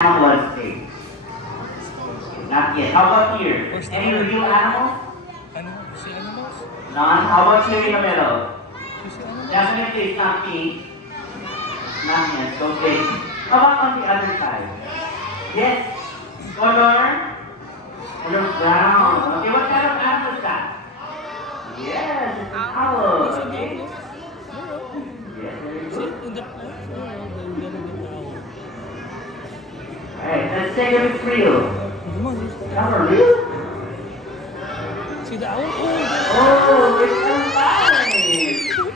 One stage. Not yet. How about here? Any real animals? Animals? None. How about here in the middle? Definitely it's not pink. Not yet. Okay. How about on the other side? Yes. Color? Color brown. Okay, what kind of animal is that? Yes, it's an owl. Okay. Yes, very good. Alright, let's check if it's real. Color real? See the owl? Oh, it's alive!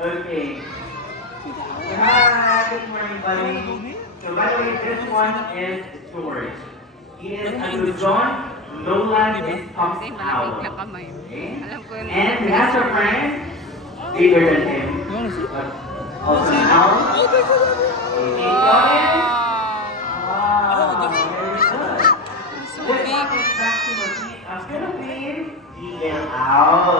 Okay. Hi, good morning, buddy. So by the way, this one is George. He is a Luzon lowland is top owl. Okay? And we have a friend bigger than him. But also an owl. Okay, wow, very good. This one is back to the Philippines eagle owl.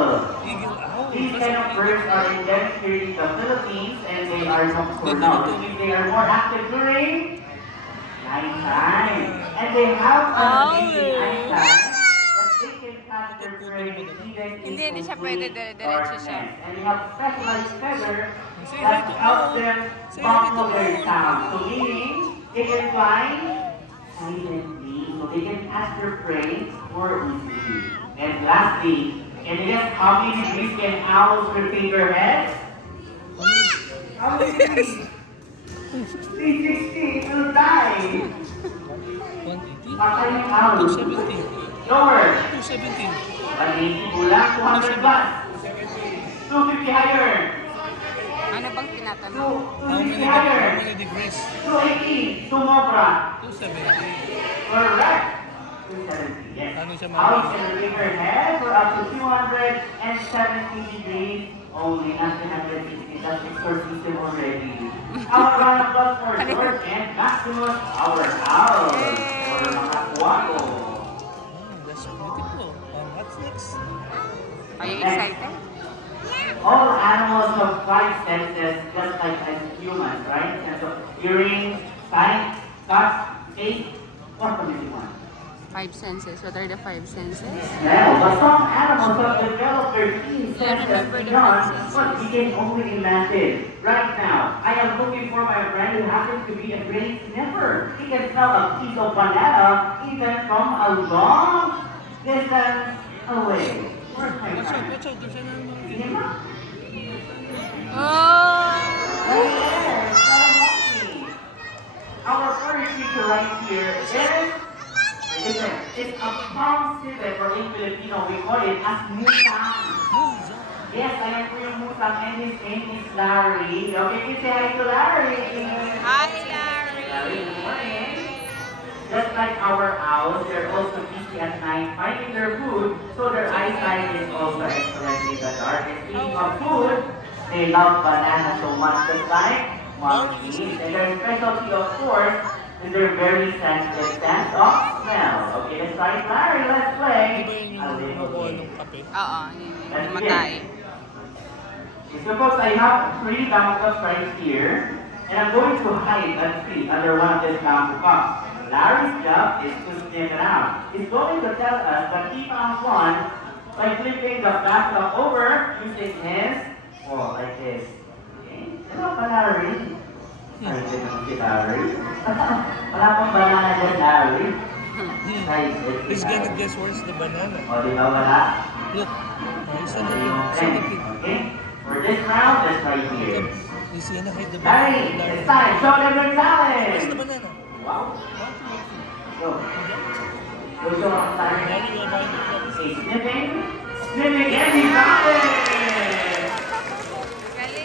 These kind of birds are endemic here in the Philippines and they are nocturnal, which means they are more active during nighttime. And they have an amazing eyesight that they can catch their prey even in darkness. And they have specialized feathers that help them muffle their sound. So meaning they can fly silently, so they can catch their prey more easily. And lastly, can you guess how many degrees can owls repeat their heads? How many degrees? 360, it will die. 180? Patay yung owl. 270. Lower. 270. 180 bulang, 200 plus. 250 higher. Ano bang tinatanong? 250 higher. How many degrees? 280, sumobra. 270. Correct. 270, yes. Ano siya Owls can repeat their heads for up to 270 degrees. Only not 360, that's the solar system already. Our round of applause for George and Maximus, our owl, for mga kuwago. That's beautiful. What's next? Are you excited? All animals have 5 senses, just like as humans, right? And so, hearing, sight, touch, taste, what's the missing one? 5 senses. What are the 5 senses? Well, but some animals have developed their keen senses beyond what we can only imagine. Right now, I am looking for my friend who happens to be a great sniffer. He can smell a piece of banana even from a long distance away. Where's my Watch out, friend? watch out. There's an animal. See him? Oh! Right there. Our first speaker right here is... Listen, it's a palm civet, or in Filipino, we call it as musang. Yes, I am Kuya Musang, and his name is Larry. Okay, please say hi to Larry. Hi, Larry! Larry, good morning. Just like our owls, they're also busy at night finding their food, so their eyesight is also excellent in the dark. And speaking of food, they love bananas so much, just like monkeys. And their specialty, of course, and they're very sensitive sense of smell. Okay, let's start. Larry, let's play a little game. Oo, Let's matay. begin. So folks, I have 3 bamboo cups right here, and I'm going to hide a treat under one of these bamboo cups. Larry's job is to sniff it out. He's going to tell us that he found one by flipping the back cup over using his paw like this. Okay, hello, Larry. Ay, naman si Larry. Wala pang banana dyan, Larry. He's gonna guess where's the banana. O, di ba wala? Look. He's on the Okay? For this round, that's right here. He's gonna hide the Larry, banana. it's time. Show them your Where's the talent. banana? Wow. Go. Go show us, Larry. Larry will find it. Okay, sniffing. Sniffing, and he found it.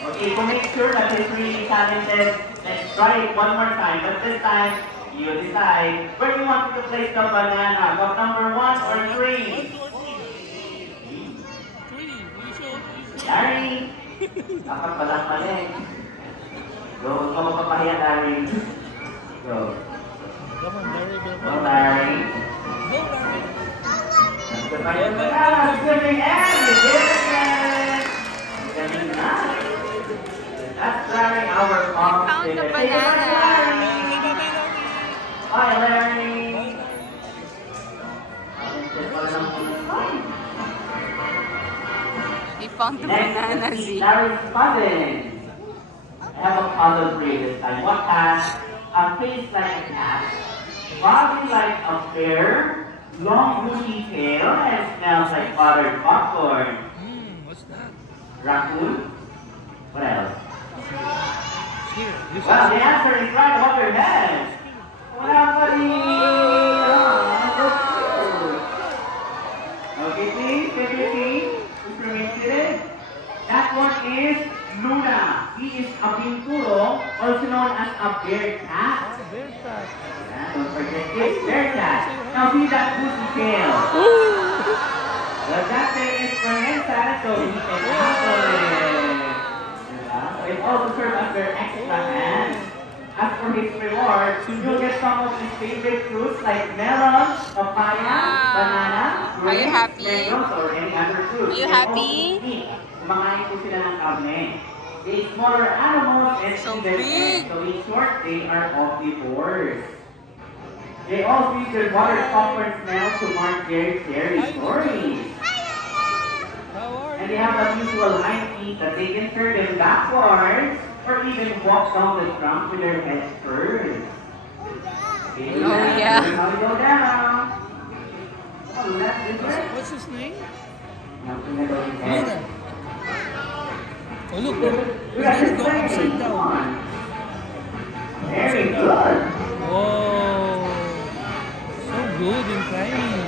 Okay, to make sure that he's really talented, let's try it one more time. But this time, you decide where you want to place the banana. Cup number 1 or 3? 1, 2, or 3? 3. You show. Larry! Dapat palang mali. Go, huwag ka mapapahiya, Larry. Go. Come on, Larry. Go, Larry. Go, Larry. The banana, swimming, and you did it! Galing na. That's Larry, our mom. Found the Say banana. bye, Larry. Bye, Larry. He found the Next, banana, let's see Z. Larry's puzzle. I have a puzzle for you this time. What has a face like a cat, body like a bear, long bushy tail, and smells like buttered popcorn? What's that? Raccoon? What else? Here. You Well, the answer is right above your head. Well, buddy. Okay, please, take your seat. Who's permitted? That one is Luna. He is a pinturo, also known as a bear cat. It's a bear cat. Yeah, don't forget this, bear cat. Now see that bushy tail. Well, that tail is for inside, so he can handle it. It also serves as their extra hand. As for his reward, you'll get some of his favorite fruits like melon, papaya, banana, Are you grapes, happy? mangoes, or any other fruit. Are you They happy? also eat meat. Kumakain po sila ng karne. They eat smaller animals and So even big. eggs. So in short, they are omnivores. They also use their water popcorn smell to mark their scary stories. How are And you? they have unusual hind feet that they can turn them backwards or even walk down the trunk with their heads first. Okay, Oh, yeah. Now we go down. Oh, left is right. What's his name? Now we're gonna go in Luna. head. Oh, look. We We're got gonna this go thing. upside Come down. on. Very good. Whoa. So good in climbing.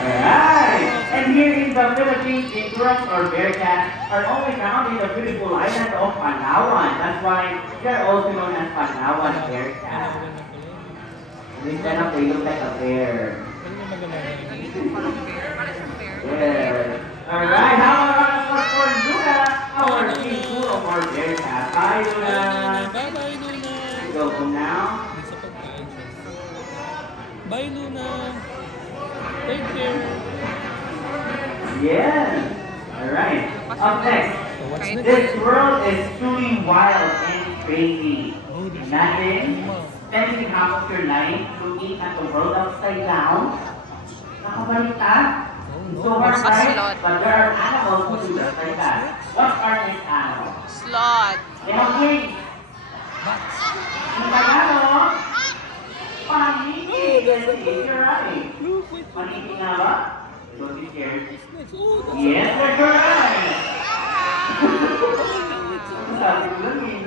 Alright. And here in the Philippines, ingrats or bearcats are only found in the beautiful island of Palawan. That's why they're also known as Palawan bearcats. Instead of they look like a bear. Yeah. Alright, how about for Luna? Our king of our bearcat. Bye, Luna. Bye-bye, Luna. Go home now. Isa pa tayo. Bye, Luna. Take care. Yes. Alright. Up next. So what's Right. next? This world is truly wild and crazy. Imagine spending half of your life looking at the world upside down. Nakabaliktad. It's so hard, right? Slot. But there are animals who do just like that. What are these animals? Sloth. They have wings. Bats. In Tagalog, paniki. Yes, you're right. Look, wait. Paniki nga ba? Don't be scared. Next. Oh, that's Yes, you're correct. Sabi ko lang eh.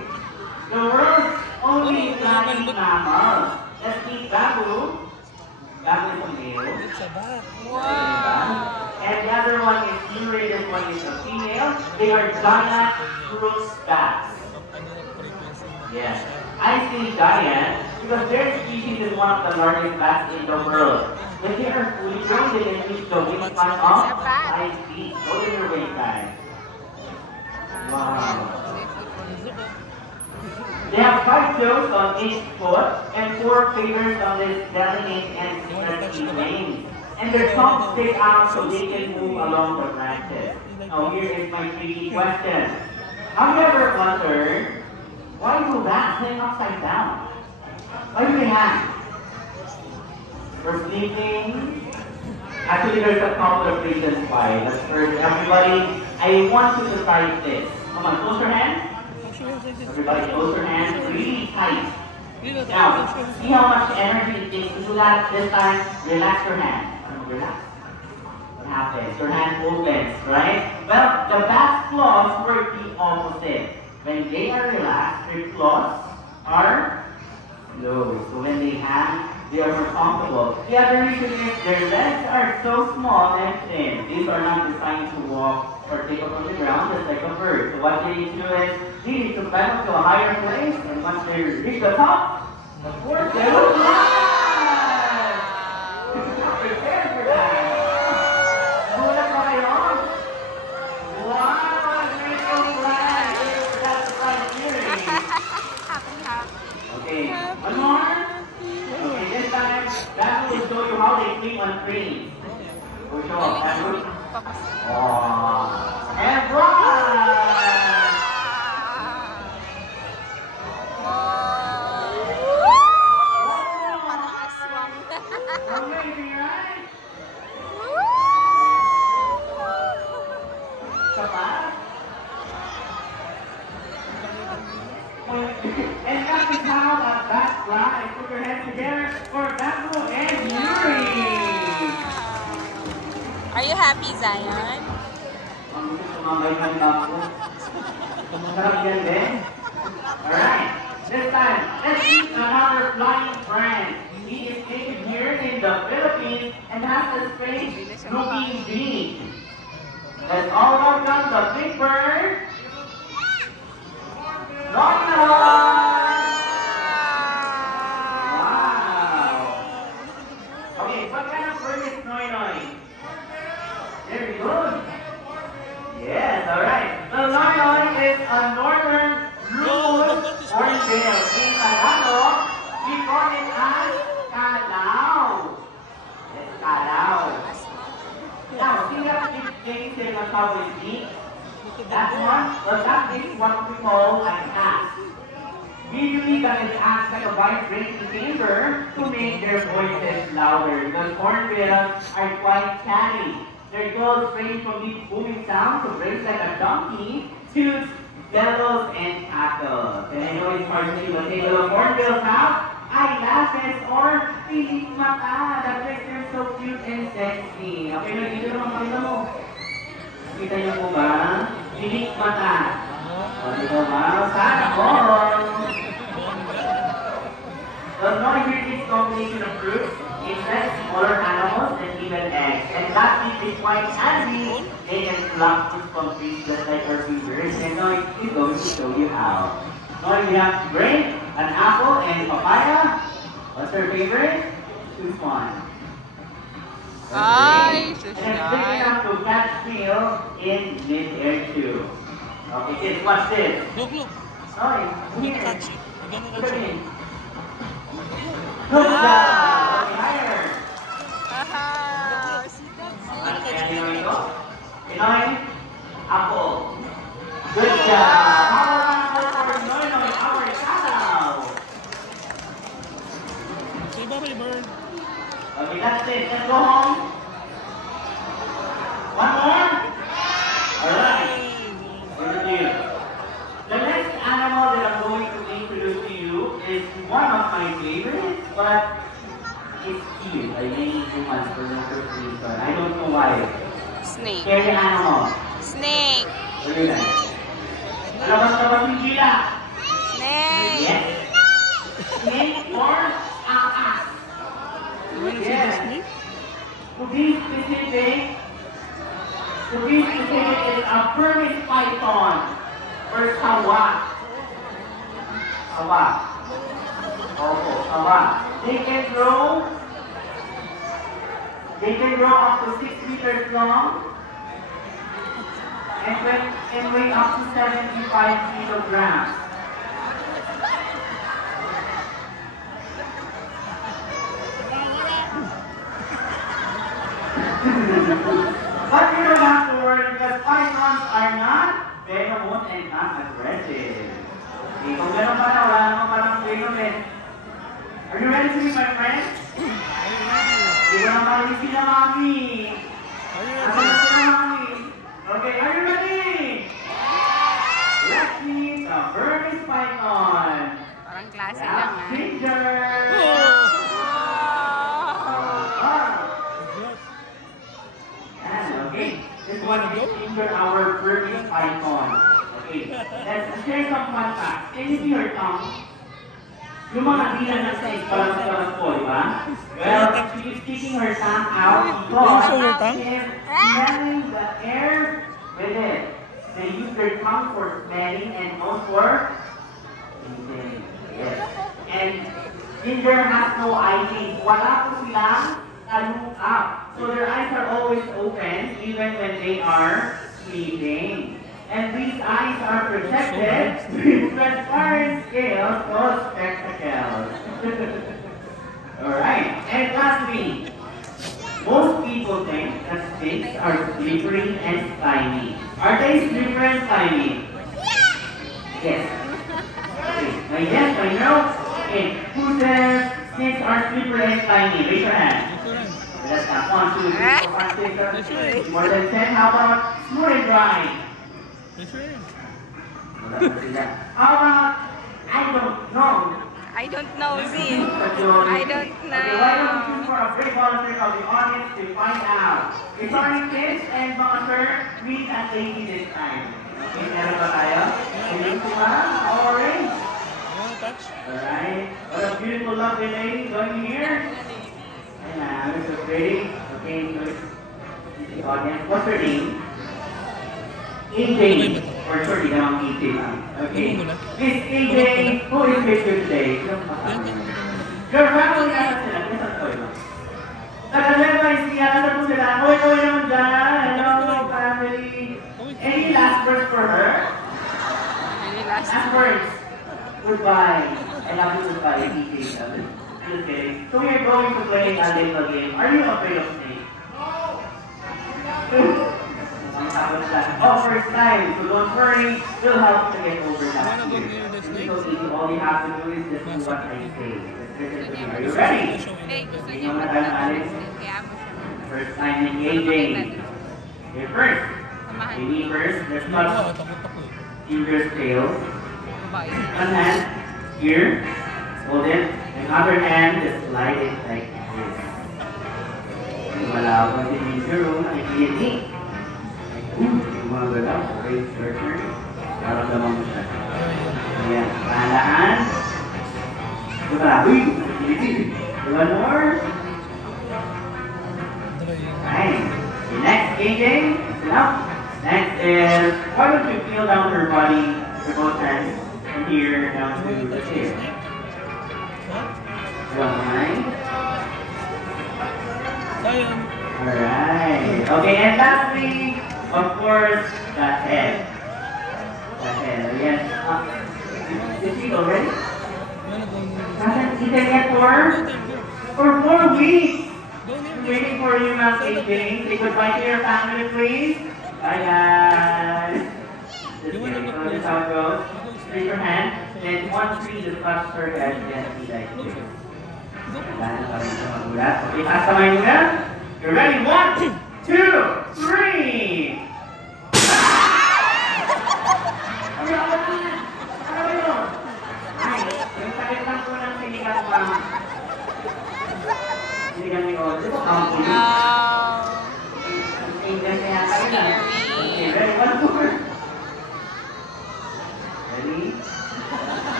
The world's only flying mammal. Let's eat babu. Babu is a male. it's a bat. Wow. And the other one is Fury. This one is a female. They are giant fruit bats. Yes. I say giant because their species is one of the largest bats in the world. When they are fully grown, they can reach the wingspan of 5 feet. Go to your wingspan. Wow. They have 5 toes on each foot and 4 fingers on this delicate and stretchy wings. And their tongues stick out so they can move along the branches. Now here is my tricky question. Have you ever wondered why do bats hang upside down? Why do they hang? For sleeping? Actually, there's a couple of reasons why. But first, everybody, I want you to try this. Come on, close your hands. Everybody close your hands really tight. Now, see how much energy it takes to do that this time? Relax your hand. Relax. What happens? Your hand opens, right? Well, the bat's claws work the opposite. When they are relaxed, their claws are low. So when they hang, they are more comfortable. The other reason is their legs are so small and thin. These are not designed to walk or take up on the ground just like a bird. So what they need to do is they need to climb up to a higher place, and once they reach the top, of course they will fly! Prepare for that! Mula pa kayo? Wow! Great flag! That's right here! Okay, one more. Okay, this time, that will show you how they clean on trees. We'll show up, that will. And run! for Dato and Yuri. Are you happy, Zion? Ang gusto sumabay ng Dato. Sarap yan din. Alright. This time, let's meet another flying friend. He is native here in the Philippines and has a strange-looking beak. Let's all welcome the big bird, Rhino! Wow! Okay, what kind of bird is Noy? Very good. Yes, alright. The Rhino is a northern blue hornbill. In Tagalog, we call it as Calao. Yes, Calao. Now, see that big thing sitting on top of his beak? That one, well, that is what we call an axe. Usually, that is acts like a vibrating chamber to make their voices louder. The hornbills are quite chatty. Their calls range from deep booming sounds to raise like a donkey to bellows and cackles. And I know it's hard to see, but take a little hornbill sound. Eyelashes or pilik mata. That makes them so cute and sexy. Okay, dito naman pakita mo. Kita niyo po ba? Pilik mata. O, dito ba? Sana all. The noise here is combination of fruits, insects, smaller animals, and even eggs. And that meat is quite handy. They can pluck fruit from trees just like our fingers. And now is going to show you how. Now we have grape, an apple, and papaya. What's your favorite? Choose one. Ay, and it's big enough to catch meal in mid-air too. Okay, kids, watch this. Look. Sorry, here. Catch it. Look at me. Good job! Okay, higher. Aha! Okay, Pinoy ko. Pinoy, apple. Good job! How about for Noy, our Calao? Say bye-bye, bird. Okay, that's it. Let's go home. One more? Alright. Good to you. The next animal that I'm going to introduce to you is one of my favorites, but it's cute. I made it 2 months for the first reason. I don't know why. Snake. Scary animal. Snake. Look at that. Labas-labas yung gila. Snake. Yes. Snake or akas. You want to see the snake? To be specific, is a Burmese python or sawa. Sawa. Oh, sawa. They can grow up to 6 meters long and weigh up to 75 kilograms. But you don't have to worry because pythons are not venomous and not aggressive. Okay, kung gano'n pa na, wala naman palang venom eh. Are you ready to meet my friend? Hindi ko naman rin sila, Mami. Ano na sila, Mami? Okay, are you ready? Let's meet the Burmese python. Parang klase lang, ha? Ginger! Okay, this one is Ginger, our Burmese python. Okay, let's share some fun facts. Can you see her tongue? Yung mga dila ng snake parang sa labas po, di ba? Well, she's sticking her tongue out because she's smelling the air with it. They use their tongue for smelling and nose for eating. Yes. And Ginger has no eyes. Wala po silang look up. So their eyes are always open even when they are sleeping. And these eyes are protected with transparent scales called spectacles. Alright, and lastly, most people think that snakes are slippery and slimy. Are they slippery and slimy? Yes. Okay. Now yes, I know. Okay, who says snakes are slippery and slimy? Raise your hand. Let's count. 1, 2, 3, 4, 5, 6, 7, 8, more than 10. How about smooth and dry? That's right. How about I don't know? I don't know, Z. I don't know. Okay, why don't you choose for a free volunteer of the audience to find out? Returning kids and mga sir, meet and lady this time. Okay, meron ba tayo? Ayun si ma'am, orange. Alright. What a beautiful, lovely lady going here. And this is pretty. Okay, so the audience. What's her name? AJ. Or sorry, naman AJ ma'am. Okay. Miss AJ, who is with you today? Your family, ano sila? Minsan ko yun. Taga-Nueva Ecija, ano po sila? Hoy, naman dyan. Hello, family. Any last words for her? Any last words? Goodbye. I love you, goodbye, AJ. Okay. So we are going to play a little game. Are you afraid of snakes? No! Oh, first time. So don't worry. We'll help you to get over that. It's so easy. All you have to do is just do what I say. Are you ready? Hey, Madam Alice. First time engaging. You're first. Baby first. Let's touch Ginger tail. One hand. Here. Hold it. Another hand. Just slide it like this. Wala ako si Ginger room. Ay, hindi. Yung mga galaw. Raise your turn. Parang naman mo siya. Ayan. Pahalaan. Diba? Uy! One more. Nice. Okay, next, AJ. Next is, why don't you feel down her body, your both hands, from here down to the chin. Right. Alright. Okay, and lastly, of course, the head. The head. Yes. Did she go ready? Hasn't eaten yet for 4 weeks. Waiting for you, Ma'am AJ. Say goodbye to your family, please. Bye, guys. This is how it goes. Raise your hand. Then once we touch her head, gently like this. Okay, taas kamay muna. You're ready? 1, 2, 3.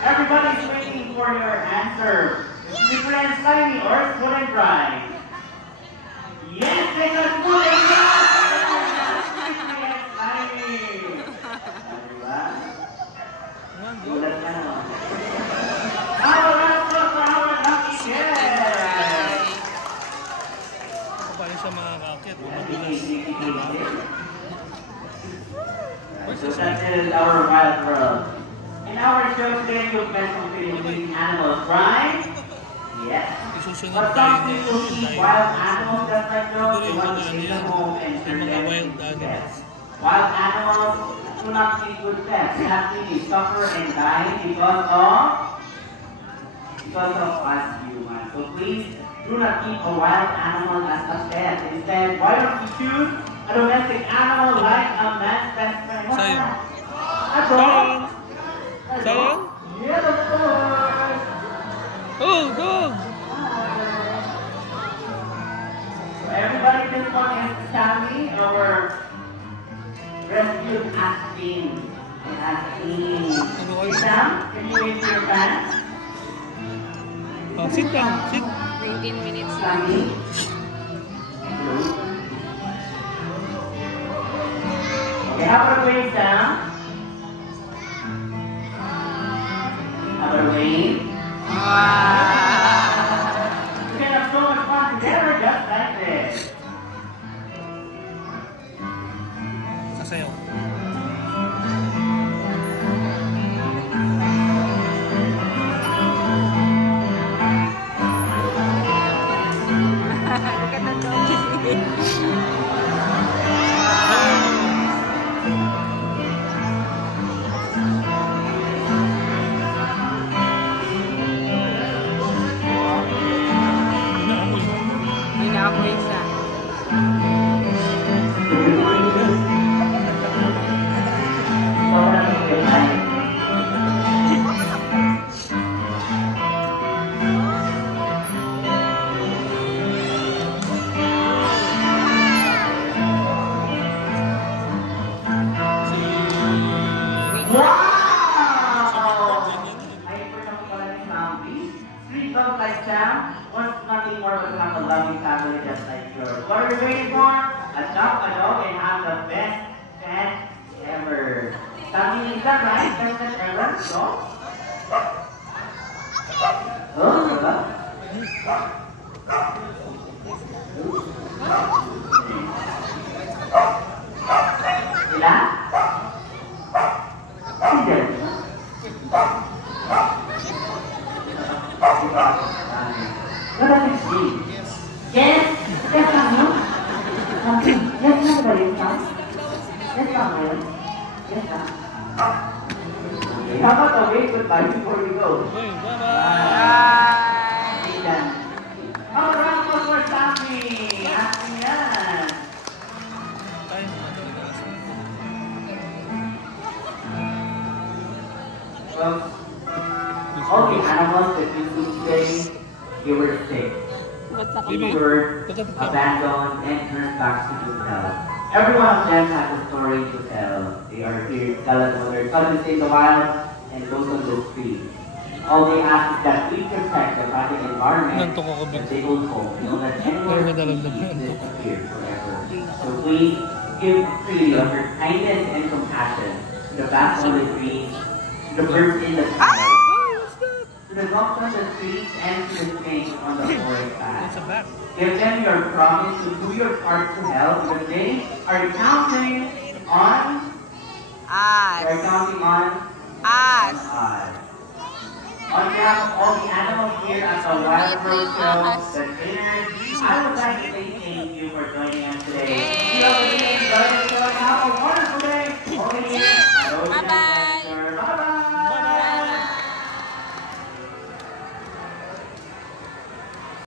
Everybody's waiting for your answer. Different slimy or smooth and dry? Yes, they got smooth and dry! Yes, slimy! Gulat ka naman. Our last one for our lucky guest! Paano siya makakakit? So that is our wild world. In our show today, you've met some pretty amazing animals, right? Yes. But some people eat wild animals just like those. They want to take them home and turn them into pets. Wild animals do not eat good pets. Actually, they suffer and die because of us humans. So please do not keep a wild animal as a pet. Instead, why don't you choose a domestic animal like a man's best friend? What's that? A dog. Sayang? Yes, of course. Go! So everybody, this one is Sammy, our rescued Astin. Hey, Sam, can you wait for your fans? Oh, sit down. Sit. 19 minutes lang. Sammy. Okay, how about wait, Sam? Another wave. Wow! We can have so much fun together just like this. Sasayaw. Look at the dog. Inamoy siya. Is that right, President Ella? No? Oh, diba? Sila? Hindi. What does it mean? Yes? Yes, ano? Yes, ano ba yun, Sam? Yes, ano yun? Yes, ha? Okay, how about a wave goodbye before we go? Okay, bye-bye. Bye. Ayan. Oh, round of applause for Sammy! Akin yan! Well, all the animals that you see today, they were sick, injured, abandoned, and turned back to themselves. Every one of them has a story to tell. They are here to tell us about their cousins in the wild and those on the street. All they ask is that we protect the aquatic environment that they hold home, so that anyone disappear forever. So please give freely of your kindness and compassion to the bats on the trees, to the birds in the sky, to the dogs on the streets, and to the snakes on the forest path. Give them your promise to do your part to help, because they are counting on Us. They're counting on Us. us. On behalf of all the animals here at the Wild Rose Show, the trainers, I would like to say thank you for joining us today.